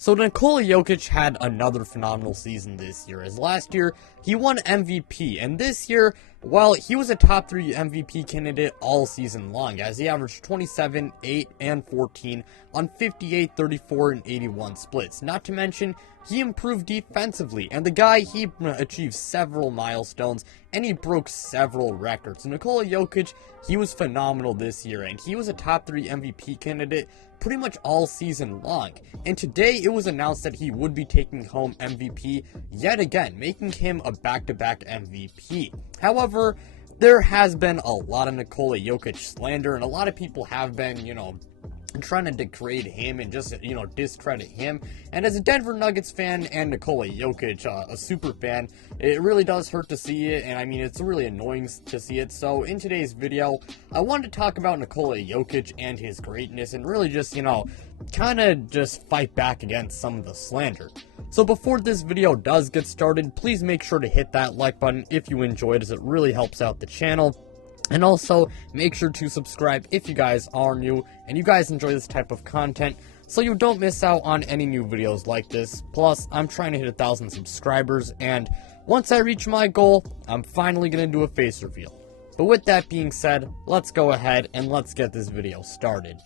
So Nikola Jokic had another phenomenal season this year, as last year he won MVP, and this year, well, he was a top 3 MVP candidate all season long, as he averaged 27, 8, and 14 on 58, 34, and 81 splits. Not to mention, he improved defensively, and the guy, he achieved several milestones, and he broke several records. Nikola Jokic, he was phenomenal this year, and he was a top 3 MVP candidate pretty much all season long. And today, it was announced that he would be taking home MVP yet again, making him a back-to-back MVP. However, there has been a lot of Nikola Jokic slander, and a lot of people have been, trying to degrade him and just, discredit him. And as a Denver Nuggets fan and Nikola Jokic, a super fan, it really does hurt to see it, and I mean, it's really annoying to see it. So in today's video, I wanted to talk about Nikola Jokic and his greatness, and really just, kind of just fight back against some of the slander. So before this video does get started, please make sure to hit that like button if you enjoyed, as it really helps out the channel. And also, make sure to subscribe if you guys are new and you guys enjoy this type of content, so you don't miss out on any new videos like this. Plus, I'm trying to hit 1,000 subscribers, and once I reach my goal, I'm finally going to do a face reveal. But with that being said, let's go ahead and let's get this video started.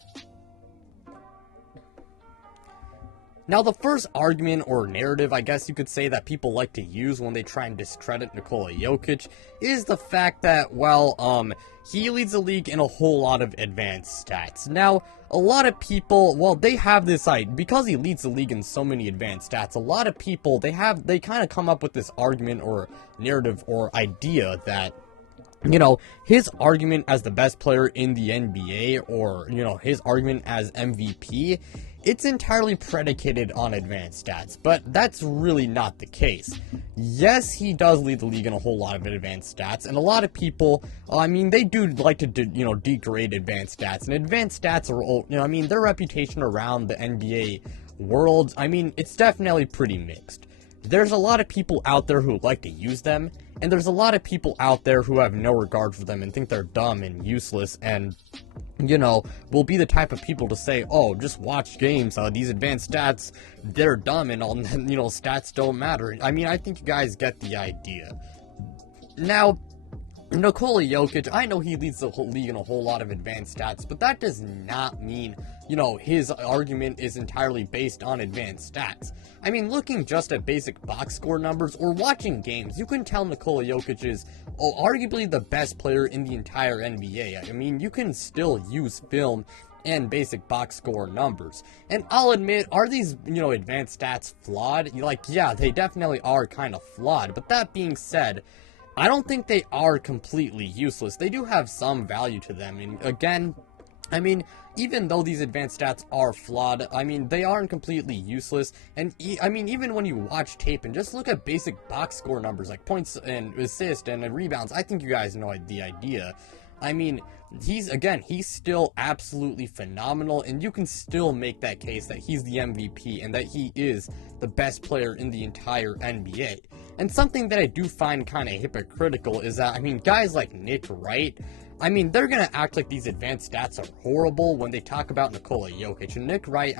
Now, the first argument or narrative, I guess you could say, that people like to use when they try and discredit Nikola Jokic is the fact that, well, he leads the league in a whole lot of advanced stats. Now, a lot of people, well, they have this because he leads the league in so many advanced stats, a lot of people, they kind of come up with this argument or narrative or idea that, his argument as the best player in the NBA, or, his argument as MVP, it's entirely predicated on advanced stats, but that's really not the case. Yes, he does lead the league in a whole lot of advanced stats, and a lot of people, they do like to, degrade advanced stats, and advanced stats are, their reputation around the NBA world, it's definitely pretty mixed. There's a lot of people out there who like to use them, and there's a lot of people out there who have no regard for them and think they're dumb and useless, and will be the type of people to say, oh, just watch games, these advanced stats, they're dumb and all, stats don't matter. I think you guys get the idea. Now, Nikola Jokic, I know he leads the whole league in a whole lot of advanced stats, but that does not mean, his argument is entirely based on advanced stats. Looking just at basic box score numbers or watching games, you can tell Nikola Jokic is arguably the best player in the entire NBA. You can still use film and basic box score numbers. And I'll admit, are these, advanced stats flawed? Yeah, they definitely are kind of flawed, but that being said, I don't think they are completely useless. They do have some value to them, and again, even though these advanced stats are flawed, they aren't completely useless, and even when you watch tape and just look at basic box score numbers, like points and assists and rebounds, I think you guys know the idea. He's still absolutely phenomenal, and you can still make that case that he's the MVP and that he is the best player in the entire NBA. And something that I do find kind of hypocritical is that, guys like Nick Wright, they're gonna act like these advanced stats are horrible when they talk about Nikola Jokic. And Nick Wright,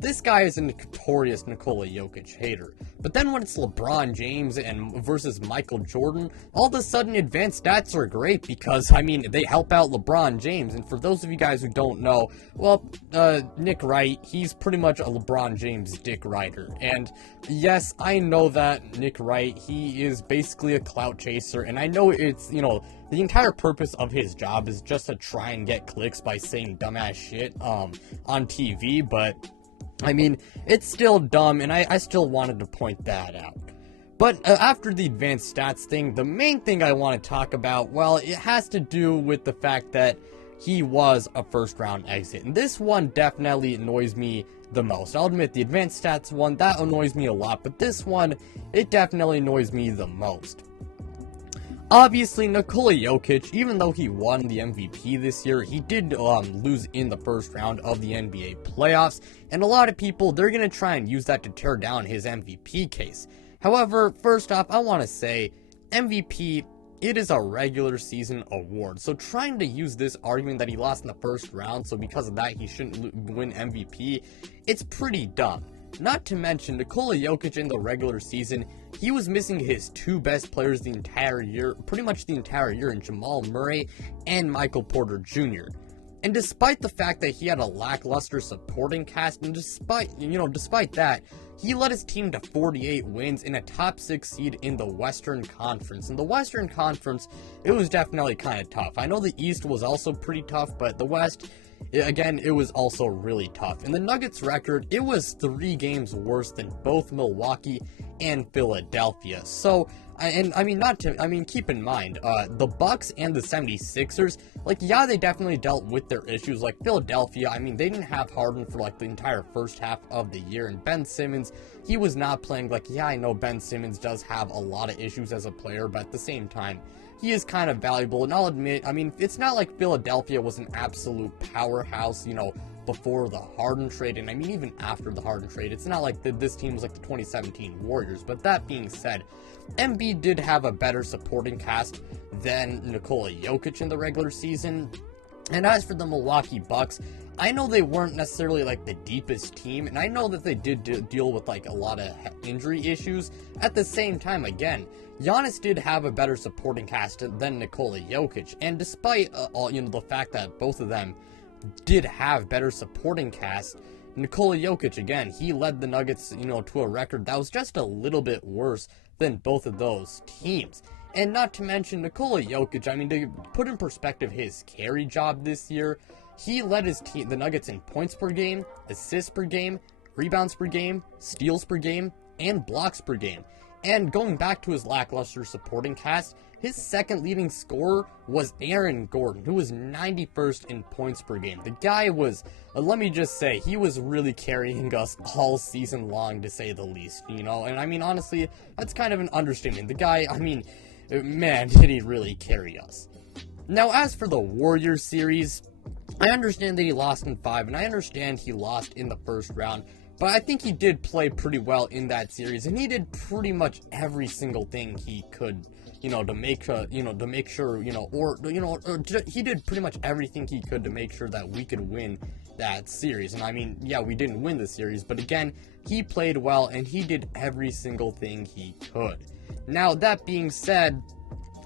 this guy is a notorious Nikola Jokic hater. But then when it's LeBron James versus Michael Jordan, all of a sudden advanced stats are great because, they help out LeBron James. And for those of you guys who don't know, well, Nick Wright, he's pretty much a LeBron James dick rider. And yes, I know that Nick Wright, he is basically a clout chaser, and I know it's, the entire purpose of his job is just to try and get clicks by saying dumbass shit on TV, but it's still dumb, and I still wanted to point that out. But after the advanced stats thing, the main thing I want to talk about, well, it has to do with the fact that he was a first round exit, and this one definitely annoys me the most. I'll admit, the advanced stats one, that annoys me a lot, but this one, it definitely annoys me the most. Obviously, Nikola Jokic, even though he won the MVP this year, he did lose in the first round of the NBA playoffs, and a lot of people, they're going to try and use that to tear down his MVP case. However, first off, I want to say, MVP, it is a regular season award, so trying to use this argument that he lost in the first round, so because of that he shouldn't win MVP, it's pretty dumb. Not to mention, Nikola Jokic in the regular season, he was missing his two best players the entire year, pretty much the entire year, in Jamal Murray and Michael Porter Jr. And despite the fact that he had a lackluster supporting cast, and despite that, he led his team to 48 wins in a top 6 seed in the Western Conference. In the Western Conference, it was definitely kind of tough. I know the East was also pretty tough, but the West, again, it was also really tough. In the Nuggets record, it was 3 games worse than both Milwaukee and Philadelphia. So, keep in mind, the Bucks and the 76ers, yeah, they definitely dealt with their issues. Like Philadelphia, they didn't have Harden for the entire first half of the year, and Ben Simmons, he was not playing. Yeah, I know Ben Simmons does have a lot of issues as a player, but at the same time, he is kind of valuable. And I'll admit, it's not like Philadelphia was an absolute powerhouse, before the Harden trade, and even after the Harden trade. It's not like this team was like the 2017 Warriors. But that being said, Embiid did have a better supporting cast than Nikola Jokic in the regular season. And as for the Milwaukee Bucks, I know they weren't necessarily the deepest team, and I know that they did deal with a lot of injury issues. At the same time, again, Giannis did have a better supporting cast than Nikola Jokic, and despite the fact that both of them did have better supporting cast, Nikola Jokic, again, he led the Nuggets, to a record that was just a little bit worse than both of those teams. And not to mention, Nikola Jokic, to put in perspective his carry job this year, he led his team, the Nuggets, in points per game, assists per game, rebounds per game, steals per game, and blocks per game. And going back to his lackluster supporting cast, his second leading scorer was Aaron Gordon, who was 91st in points per game. The guy was, let me just say, he was really carrying us all season long, to say the least, And honestly, that's kind of an understatement. The guy, man, did he really carry us. Now, as for the Warriors series, I understand that he lost in 5, and I understand he lost in the first round. But I think he did play pretty well in that series, and he did pretty much every single thing he could, to make sure, he did pretty much everything he could to make sure that we could win that series. And yeah, we didn't win the series, but again, he played well, and he did every single thing he could. Now, that being said,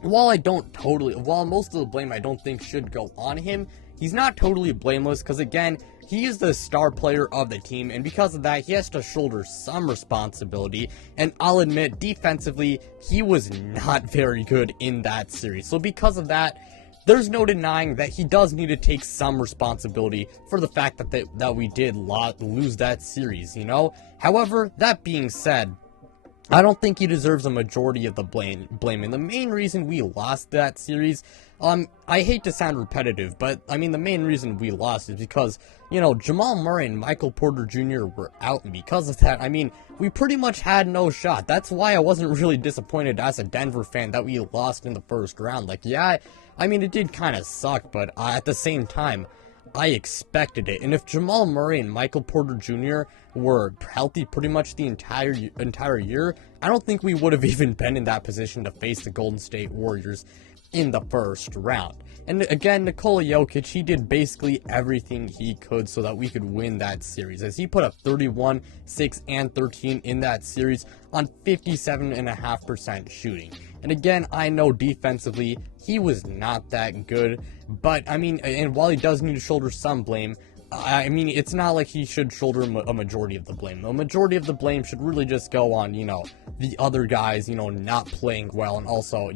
while most of the blame I don't think should go on him, he's not totally blameless, because again, he is the star player of the team, and because of that, he has to shoulder some responsibility. And I'll admit, defensively, he was not very good in that series. So because of that, there's no denying that he does need to take some responsibility for the fact that we did lose that series, However, that being said, I don't think he deserves a majority of the blame. And the main reason we lost that series, I hate to sound repetitive, but the main reason we lost is because, Jamal Murray and Michael Porter Jr. were out, and because of that, we pretty much had no shot. That's why I wasn't really disappointed as a Denver fan that we lost in the first round. Yeah, it did kind of suck, but at the same time, I expected it. And if Jamal Murray and Michael Porter Jr. were healthy pretty much the entire year, I don't think we would have even been in that position to face the Golden State Warriors in the first round. And again, Nikola Jokic, he did basically everything he could so that we could win that series, as he put up 31, 6, and 13 in that series on 57.5% shooting. And again, I know defensively, he was not that good, but and while he does need to shoulder some blame, it's not like he should shoulder a majority of the blame. The majority of the blame should really just go on, the other guys, not playing well, and also,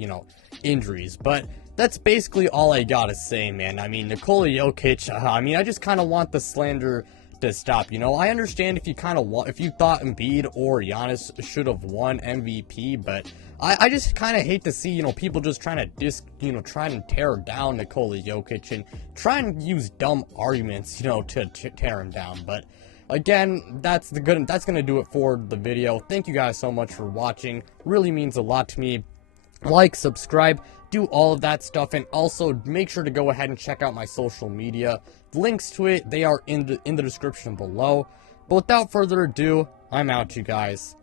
injuries. But that's basically all I gotta say, man. Nikola Jokic, I just kind of want the slander to stop. I understand if you thought Embiid or Giannis should have won MVP, but I just kind of hate to see, people just trying to try and tear down Nikola Jokic and try and use dumb arguments, to tear him down. But again, that's gonna do it for the video. Thank you guys so much for watching. Really means a lot to me. Like, subscribe, do all of that stuff, and also make sure to go ahead and check out my social media. Links to it, they are in the description below. But without further ado, I'm out, you guys.